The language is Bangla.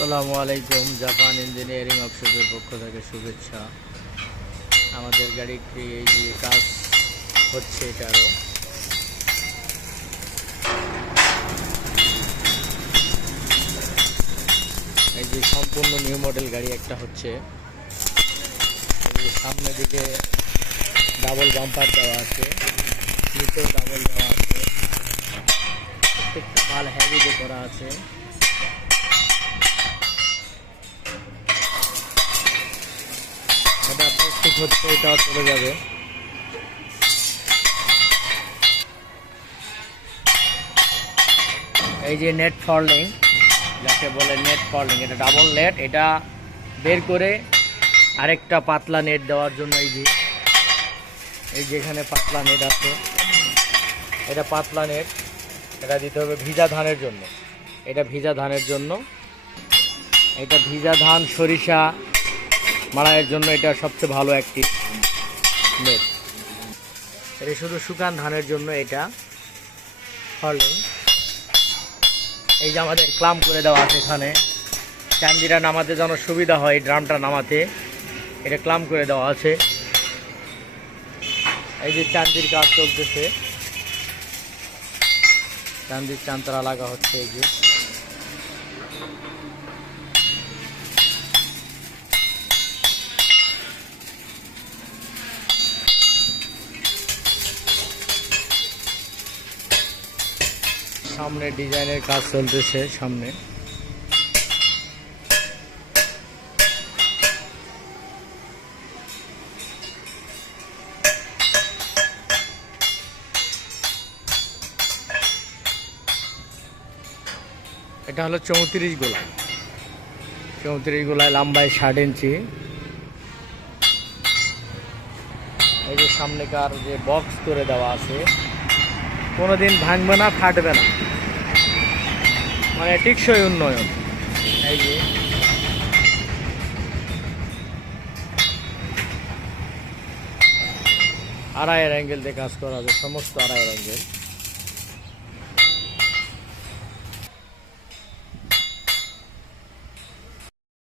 আসসালামু আলাইকুম, জাপান ইঞ্জিনিয়ারিং অফিসের পক্ষ থেকে শুভেচ্ছা। আমাদের গাড়িটি এই যে কাজ হচ্ছে এটারও? এই যে সম্পূর্ণ নিউ মডেল গাড়ি একটা হচ্ছে। সামনের দিকে ডাবল বাম্পার দেওয়া আছে, নিচেও ডাবল দেওয়া আছে। প্রত্যেকটা মাল হ্যাভিতে করা আছে এটা প্রস্তুত হচ্ছে, এটাও চলে যাবে। এই যে নেট ফরলিং যাকে বলে নেট ফরলিং এটা ডাবল নেট এটা বের করে আরেকটা পাতলা নেট দেওয়ার জন্য এই যে এই যে এখানে পাতলা নেট আছে। এটা পাতলা নেট এটা দিতে হবে ভিজা ধানের জন্য। এটা ভিজা ধানের জন্য। এটা ভিজা ধান, সরিষা মাড়াইয়ের জন্য এটা সবচেয়ে ভালো একটি নেট এটা শুধু শুকান ধানের জন্য, এটা ফলিং এই যে আমাদের ক্লাম করে দেওয়া আছে এখানে, চান্দিরা নামাতে যেন সুবিধা হয় ড্রামটা নামাতে, এটা ক্লাম করে দেওয়া আছে। এই যে চান্দির কাজ চলতেছে, চান্দির চান্তরা লাগা হচ্ছে এই যে। সামনে ডিজাইনের কাজ চলতেছে সামনে। এটা হলো চৌত্রিশ গোলা চৌত্রিশ গোলায় লম্বায় ষাট ইঞ্চি। এই যে সামনেকার যে বক্স করে দেওয়া আছে, কোনোদিন ভাঙবে না, ফাটবে না। মানে টিকসই উন্নয়ন। এই যে। আড়াইয়ের অ্যাঙ্গেল দিয়ে কাজ করা হবে সমস্ত আড়াইয়ের অ্যাঙ্গেল